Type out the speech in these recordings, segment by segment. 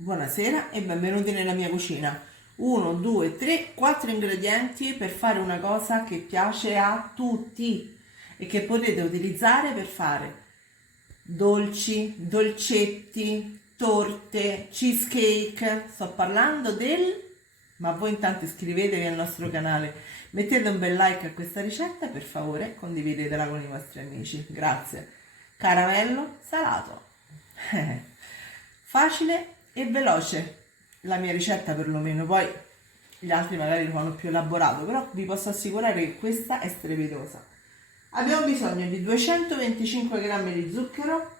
Buonasera e benvenuti nella mia cucina. 1, 2, 3, 4 ingredienti per fare una cosa che piace a tutti e che potete utilizzare per fare dolci, dolcetti, torte, cheesecake. Sto parlando del... Ma voi intanto iscrivetevi al nostro canale, mettete un bel like a questa ricetta e per favore condividetela con i vostri amici. Grazie. Caramello salato. Facile e veloce la mia ricetta perlomeno, poi gli altri magari lo fanno più elaborato, però vi posso assicurare che questa è strepitosa. Abbiamo bisogno di 225 g di zucchero,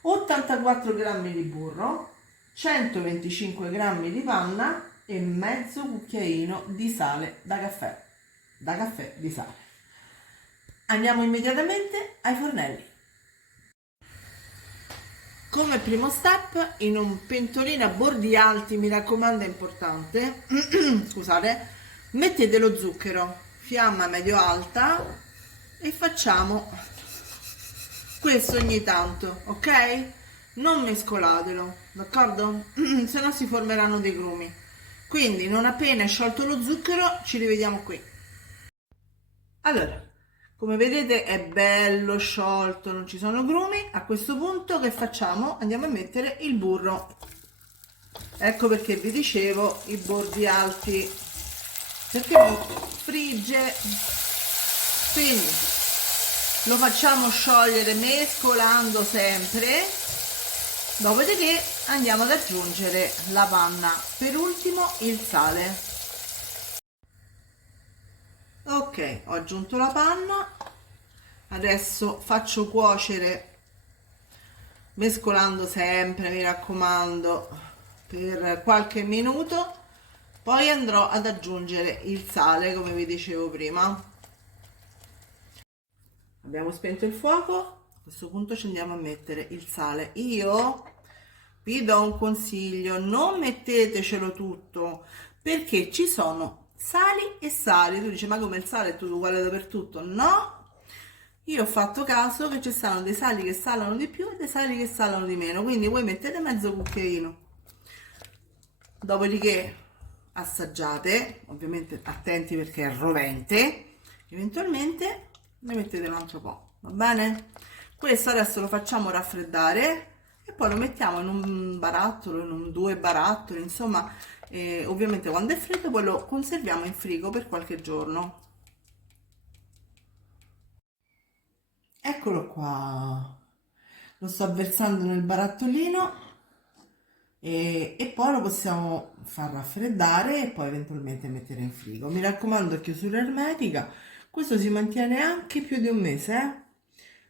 84 g di burro, 125 g di panna e mezzo cucchiaino di sale da caffè di sale. Andiamo immediatamente ai fornelli. Come primo step, in un pentolino a bordi alti, mi raccomando è importante, scusate, mettete lo zucchero, fiamma medio-alta e facciamo questo ogni tanto, ok? Non mescolatelo, d'accordo? Se no si formeranno dei grumi. Quindi non appena è sciolto lo zucchero ci rivediamo qui. Allora, come vedete è bello sciolto, non ci sono grumi. A questo punto che facciamo? Andiamo a mettere il burro. Ecco perché vi dicevo i bordi alti, perché frigge. Quindi lo facciamo sciogliere mescolando sempre. Dopodiché andiamo ad aggiungere la panna. Per ultimo il sale. Ok, ho aggiunto la panna, adesso faccio cuocere mescolando sempre, mi raccomando, per qualche minuto, poi andrò ad aggiungere il sale come vi dicevo prima. Abbiamo spento il fuoco, a questo punto ci andiamo a mettere il sale. Io vi do un consiglio, non mettetecelo tutto perché ci sono sali e sali. Tu dici ma come il sale è tutto uguale dappertutto? No, io ho fatto caso che ci stanno dei sali che salano di più e dei sali che salano di meno, quindi voi mettete mezzo cucchiaino, dopodiché assaggiate, ovviamente attenti perché è rovente, eventualmente ne mettete un altro po', va bene? Questo adesso lo facciamo raffreddare e poi lo mettiamo in un barattolo, in due barattoli, insomma, ovviamente quando è freddo poi lo conserviamo in frigo per qualche giorno. Eccolo qua, lo sto versando nel barattolino e poi lo possiamo far raffreddare e poi eventualmente mettere in frigo. Mi raccomando, chiusura ermetica, questo si mantiene anche più di un mese,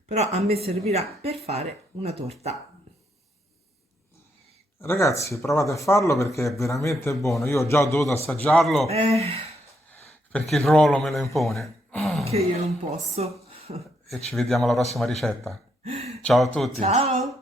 però a me servirà per fare una torta. Ragazzi, provate a farlo perché è veramente buono. Io ho già dovuto assaggiarlo Eh, perché il ruolo me lo impone. che io non posso. E ci vediamo alla prossima ricetta. Ciao a tutti. Ciao!